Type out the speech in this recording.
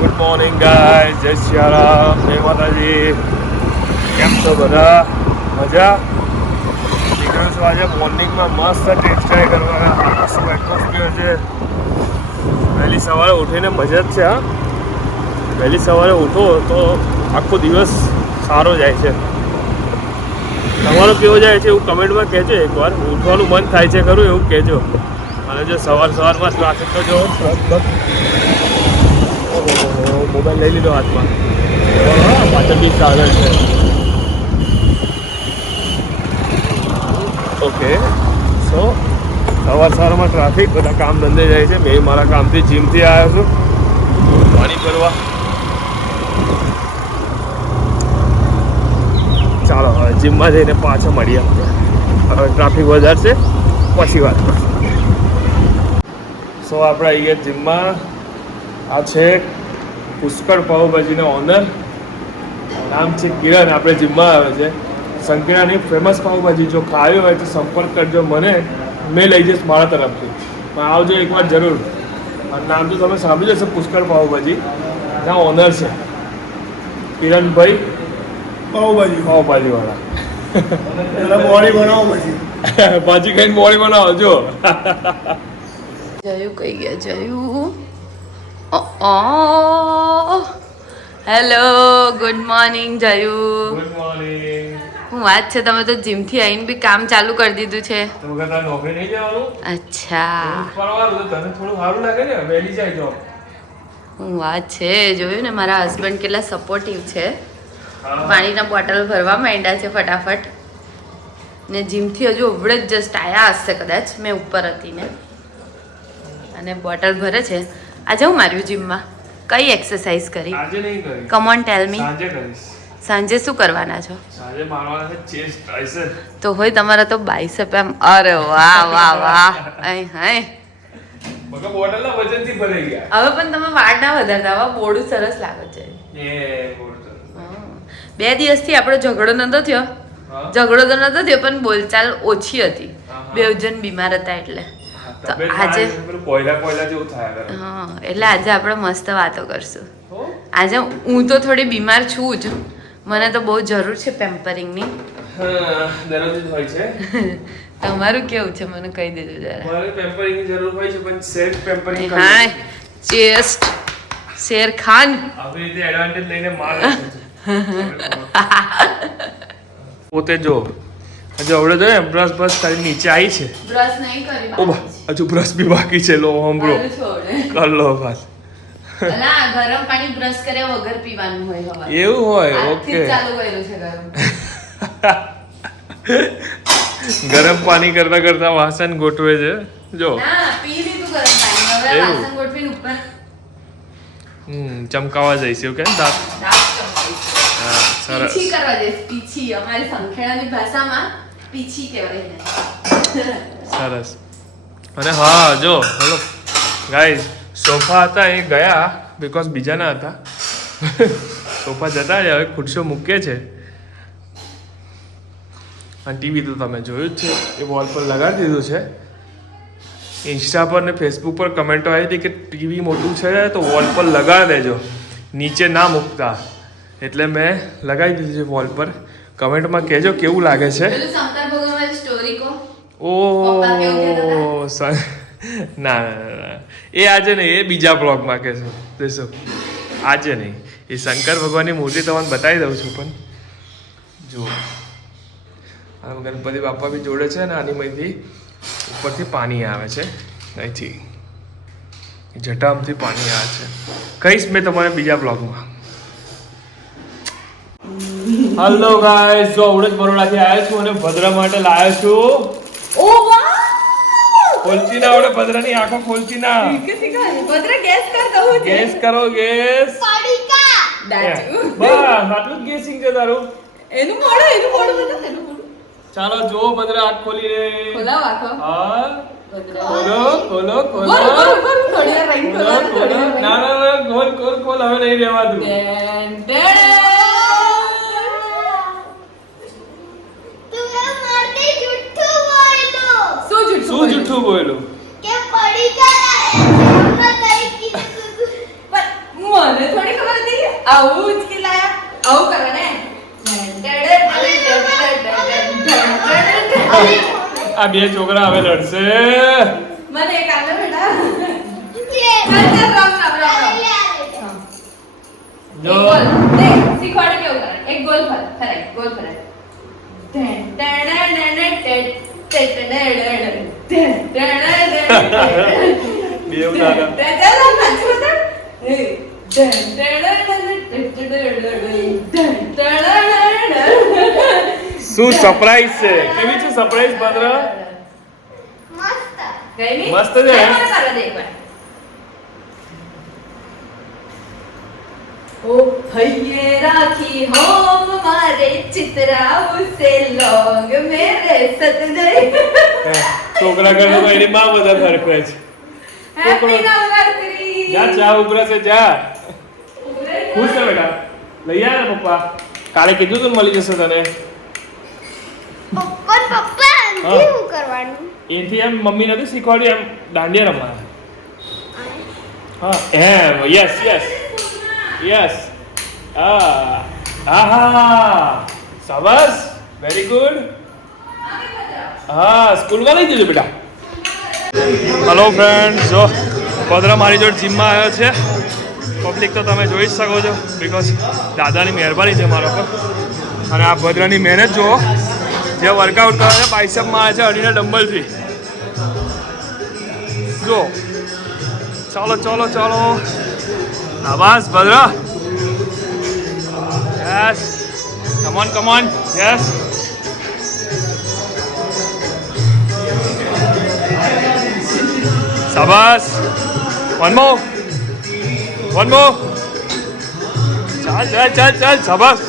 Good morning guys, જય સિયારામ, જય માતાજી. કેમ છો બધા? મજા? નીકળ્યો છું આજે મોર્નિંગમાં મસ્ત ટેસ્ટ ટ્રાય કરવાના. મસ્ત એટમોસ્ફિયર છે. વહેલી સવારે ઉઠીને મજા જ છે. હા, વહેલી સવારે ઉઠો તો આખો દિવસ સારો જાય છે. તમારો કેવો જાય છે એવું કમેન્ટમાં કહેજો. એકવાર ઉઠવાનું મન થાય છે ખરું એવું કહેજો. અને જો સવારમાં ટ્રાફિક તો જો મોબાઈલ લઈ લીધો હાથમાં. પાછળ બી કાગળ છે. ઓકે, સો સવારમાં ટ્રાફિક, બધા કામ ધંધે જાય છે. મેં મારા કામથી જીમથી આવ્યો છું પાણી ભરવા. ચાલો હવે જીમમાં જઈને પાછા મળીએ. હવે ટ્રાફિક વધારે છે પછી વાત કરીશું. સો આપણે આવી ગયા જીમમાં. આ છે પુષ્કળ પાવભાજીનો ઓનર, નામ છે કિરણ. આપણે જીમમાં આવે છે. સંકીર્ણાની ફેમસ પાવભાજી જો ખાવી હોય તો સંપર્ક કરજો મને, મેં લઈ જઈશ મારા તરફથી. પણ આવજો એકવાર જરૂર. નામ તો તમે સાંભળ્યું હશે, પુષ્કળ પાવભાજી. ત્યાં ઓનર છે કિરણભાઈ પાવભાજીવાળા. બોડી બનાવો પછી ભાજી ખાઈને બોડી બનાવો. જો જયું કઈ ગયા? જયું hello, good morning જયું. Good morning. હું વાત છે, તમે તો જીમથી આવીને બી કામ ચાલુ કરી દીધું છે. તો તારે નોકરી નહીં જવાનું? અચ્છા, પરવારું તો તને થોડું સારું લાગે ને, વહેલી જાય જોબ. હું વાત છે, જોયું ને મારા હસબન્ડ કેટલા સપોર્ટિવ છે. પાણીના બોટલ ભરવા માંડ્યા છે ફટાફટ. ને જીમથી હજુ અવડે જ જસ્ટ આવ્યા હશે કદાચ, મેં ઉપર હતી ને. અને બોટલ ભરે છે. આજે હું માર્યું જીમમાં? કઈ એક્સરસાઇઝ કરી? આજે નહીં કરી. કમ ઓન ટેલ મી. સાંજે કરીશ. સાંજે શું કરવાના છો? સાંજે મારવાના છે ચેસ્ટ ટ્રાઇસેપ. તો હોય તમારા તો બાઇસેપ એમ. અરે વાહ વાહ વાહ. અહીં હાય, બકા બોટલના વજનથી ભરાઈ ગયા. હવે પણ તમે વાળ ના વધારતા, હવે બોડું સરસ લાગે છે. એ બોટલ. 2 દિવસથી આપણો ઝઘડો નતો થયો. ઝઘડો તો નતો થયો પણ બોલચાલ ઓછી હતી. બે જણ બીમાર હતા એટલે. તો આજે કોયલા જેવું થાય કરે. હા, એટલે આજે આપણે મસ્ત વાતો કરશું. આજે હું તો થોડી બીમાર છું જ. મને તો બહુ જરૂર છે પેમ્પરિંગની. દરરોજ જ હોય છે. તમારું કેવું છે મને કહી દેજો જરા. મારે પેમ્પરિંગની જરૂર હોય છે પણ સેલ્ફ પેમ્પરિંગ હા, ચેસ્ટ શેર ખાન આવી રીતે એડવાન્ટેજ લઈને મારે પોતે જો હજુ આવડે તો એમ બ્રશ તારી નીચે આવી છે. બ્રશ નહીં કરી ઓ બા, હજુ બ્રશ બી બાકી છે. લો હોમબ્રો કર લો બસ. અલા, ગરમ પાણી બ્રશ કર્યા વગર પીવાનું હોય હવે. એવું હોય? ઓકે, ચાલુ કર્યું છે ગરમ. ગરમ પાણી કરતા વાસણ ગોઠવે છે. જો ના, પી લીધું ગરમ પાણી, હવે એવું? વાસણ ગોઠવીને ઉપર ચમકાવા જઈશ એવું કે ને દાંત. દાંત ચમકાવીશ. હા, સરસ. પીછી કરવા જઈશ. પીછી અમારી સંખેડાની ભાષામાં પીછી કહેવાય ને. સરસ. અને હા જો હેલો ગાઈઝ, સોફા હતા એ ગયા બિકોઝ બીજાના હતા. સોફા જતા રહ્યા, હવે ખુરશીઓ મૂકે છે. અને ટીવી તો તમે જોયું જ છે, એ વોલ પર લગાડી દીધું છે. ઇન્સ્ટા પર ને ફેસબુક પર કમેન્ટો આવી હતી કે ટીવી મોટું છે તો વોલ પર લગાડી દેજો, નીચે ના મૂકતા. એટલે મેં લગાવી દીધું છે વોલ પર. કમેન્ટમાં કહેજો કેવું લાગે છે. પેલું શંકર ભગવાન સ્ટોરી કો ઓ ના, એ આજે નહીં, એ બીજા બ્લોગમાં કહેશું દેશો. આજે નહીં. એ શંકર ભગવાનની મૂર્તિ તમને બતાવી દઉં છું. પણ જુઓ, આમ ગણપતિ બાપા બી જોડે છે ને આનીમાંથી ઉપરથી પાણી આવે છે. અહીંથી જટામથી પાણી આવે છે. કહીશ મેં તમારે બીજા બ્લોગમાં. હેલો ગાઈસ, જો આવડે જ બરોડાથી આવ્યો છું અને ભદ્રા માટે લાવ્યો છું. ઓ વાહ, ખોલતી ના આવડે ભદ્રાની આંખો, ખોલતી ના. ભદ્ર ગેસ કર દઉં છે. ગેસ કરો, ગેસ. દાચુ. બસ આટલું જ ગેસિંગ છે તારું. એનું મોઢું બધા એનું મોઢું. ચાલો જો ભદ્રા આંખ ખોલી રે. ખોલાવ આખો. હા, ભદ્રા. ખોલો ખોલો ખોલો. બોલ થોડી વાર રહી ખોલો ખોલો. ના ના ના, ખોલ ખોલ, હવે નહીં રહેવાતું. શું જુઠ્ઠું બોલ્યું? મને મને થોડી ખબર હતી આવું ઉચકી લાયા આવું કરવા ને આ બે છોકરા હવે લડશે. મને એક આલે બેટા ચાલ રામ રામ રામ જો શીખવાડે કેવું કરે એક ગોલ ફરાય ગોલ ફરાય બેવ દાદા શું સરપ્રાઈઝ છે? કેવી છે સરપ્રાઈઝ ભદ્ર? મસ્ત છે. ઓ ભૈયે રાખી હોમ મારે ચિતરા ઉસે લોગ મેરે સત ગઈ. છોકરા કરતા તો એની માં બધા ફરક રહે છે. હેપી નવરાત્રી. જા ચા ઉભરાશે જા. ખુશ છે બેટા? લઈ આયા ને પપ્પા? કાલે કીધું તું મળી જશે તને. પપ્પા હા. શું કરવાનું? એથી એમ મમ્મી નથી શીખવાડ્યું એમ દાંડિયા રમવા. હા એમ યસ યસ યસ હા શાબાશ વેરી ગુડ. હા સ્કૂલમાં લઈ જજો બેટા. હેલો ફ્રેન્ડ, જો ભદ્ર મારી જોડે જીમમાં આવ્યો છે. પબ્લિક તો તમે જોઈ જ શકો છો બિકોઝ દાદાની મહેરબાની છે મારા પર. અને આ ભદ્રની મહેનત જુઓ, જે વર્કઆઉટ કરે છે બાઇસેપમાં આવે છે અડીને ડમ્બલથી. જો ચાલો ચાલો ચાલો આવાસ ભદ્ર. Yes come on come on yes. શાબાશ. વન મોર ચાલ ચાલ ચાલ ચાલ શાબાશ.